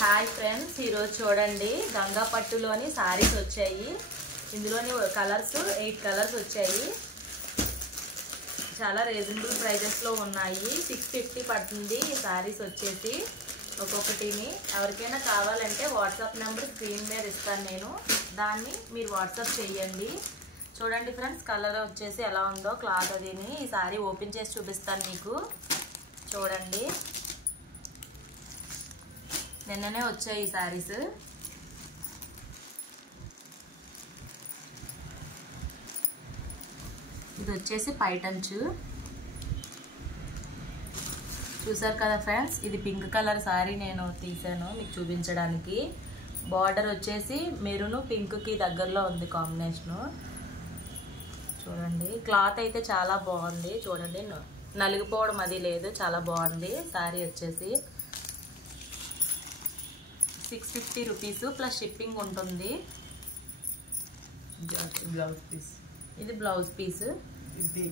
Hi friends, ఈరోజు చూడండి గంగా పట్టులోని సారీస్ వచ్చాయి. ఇందులోని కలర్స్ 8 కలర్స్ వచ్చాయి. చాలా రీజనబుల్ ప్రైజెస్లో ఉన్నాయి. 650 పడుతుంది ఈ సారీస్ వచ్చేసి ఒక్కొక్కటిని. ఎవరికైనా కావాలంటే వాట్సాప్ నెంబర్ స్క్రీన్ మీద ఇస్తాను నేను, దాన్ని మీరు వాట్సాప్ చేయండి. చూడండి ఫ్రెండ్స్, కలర్ వచ్చేసి ఎలా ఉందో క్లాత్ అదిని. ఈ సారీ ఓపెన్ చేసి చూపిస్తాను మీకు. చూడండి, నిన్ననే వచ్చాయి ఈ సారీస్. ఇది వచ్చేసి పైటంచు చూసారు కదా ఫ్రెండ్స్. ఇది పింక్ కలర్ సారీ నేను తీసాను మీకు చూపించడానికి. బార్డర్ వచ్చేసి మెరూన్ పింక్కి దగ్గరలో ఉంది కాంబినేషను. చూడండి, క్లాత్ అయితే చాలా బాగుంది. చూడండి, నలిగిపోవడం అది లేదు, చాలా బాగుంది. సారీ వచ్చేసి 650 రూపీస్ ప్లస్ షిప్పింగ్ ఉంటుంది. బ్లౌజ్ పీస్, ఇది బ్లౌజ్ పీస్. ఇది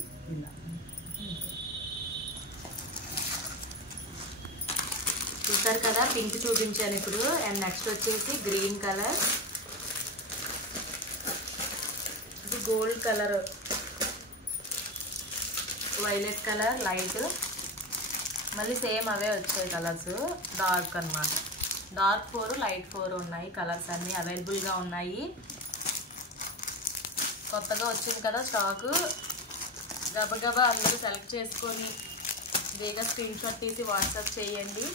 చూసారు కదా, పింక్ చూపించాను ఇప్పుడు. అండ్ నెక్స్ట్ వచ్చేసి గ్రీన్ కలర్, ఇది gold colour, violet colour light, మళ్ళీ సేమ్ అవే వచ్చాయి కలర్స్. డార్క్ అన్నమాట. డార్క్ 4 లైట్ 4 ఉన్నాయి. కలర్స్ అన్నీ అవైలబుల్గా ఉన్నాయి. కొత్తగా వచ్చింది కదా స్టాకు. గబగబా అందరూ సెలెక్ట్ చేసుకొని వేగా స్క్రీన్ షాట్ తీసి వాట్సాప్ చేయండి.